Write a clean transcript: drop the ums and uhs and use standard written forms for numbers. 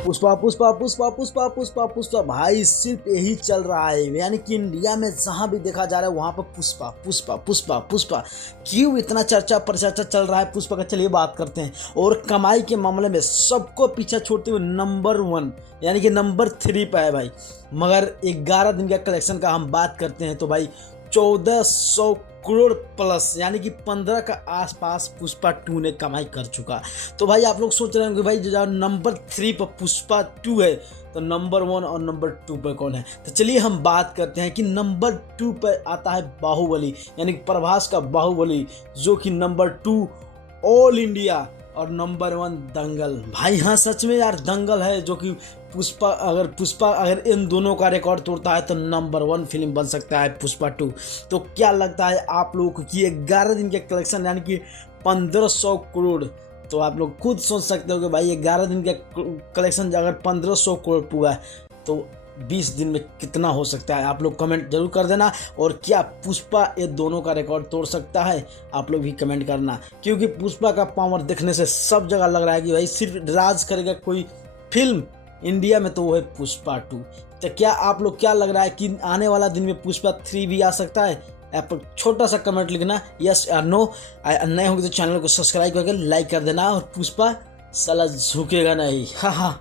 पुष्पा पुष्पा पुष्पा पुष्पा पुष्पा पुष्पा भाई सिर्फ यही चल रहा है। यानी कि इंडिया में जहां भी देखा जा रहा है वहां पर पुष्पा पुष्पा पुष्पा पुष्पा। क्यों इतना चर्चा प्रचर्चा चल रहा है पुष्पा का, चलिए बात करते हैं। और कमाई के मामले में सबको पीछे छोड़ते हुए नंबर 1 यानी कि नंबर 3 पे है भाई। मगर 11 दिन का कलेक्शन का हम बात करते हैं तो भाई 1400 करोड़ प्लस यानी कि 15 का आसपास पुष्पा 2 ने कमाई कर चुका। तो भाई आप लोग सोच रहे होंगे भाई जो नंबर 3 पर पुष्पा 2 है तो नंबर 1 और नंबर 2 पर कौन है। तो चलिए हम बात करते हैं कि नंबर 2 पर आता है बाहुबली यानी कि प्रभास का बाहुबली, जो कि नंबर 2 ऑल इंडिया और नंबर 1 दंगल। भाई हाँ सच में यार दंगल है, जो कि पुष्पा अगर इन दोनों का रिकॉर्ड तोड़ता है तो नंबर 1 फिल्म बन सकता है पुष्पा 2। तो क्या लगता है आप लोगों को कि 11 दिन के कलेक्शन यानी कि 1500 करोड़, तो आप लोग खुद सोच सकते हो कि भाई 11 दिन का कलेक्शन अगर 1500 करोड़ पूरा तो 20 दिन में कितना हो सकता है। आप लोग कमेंट जरूर कर देना। और क्या पुष्पा ये दोनों का रिकॉर्ड तोड़ सकता है, आप लोग भी कमेंट करना। क्योंकि पुष्पा का पावर देखने से सब जगह लग रहा है कि भाई सिर्फ राज करेगा कोई फिल्म इंडिया में तो वो है पुष्पा 2। तो क्या आप लोग क्या लग रहा है कि आने वाला दिन में पुष्पा 3 भी आ सकता है? आप छोटा सा कमेंट लिखना यस या नो। नए होंगे तो चैनल को सब्सक्राइब करके लाइक कर देना। और पुष्पा साला झुकेगा नहीं। हाँ हाँ।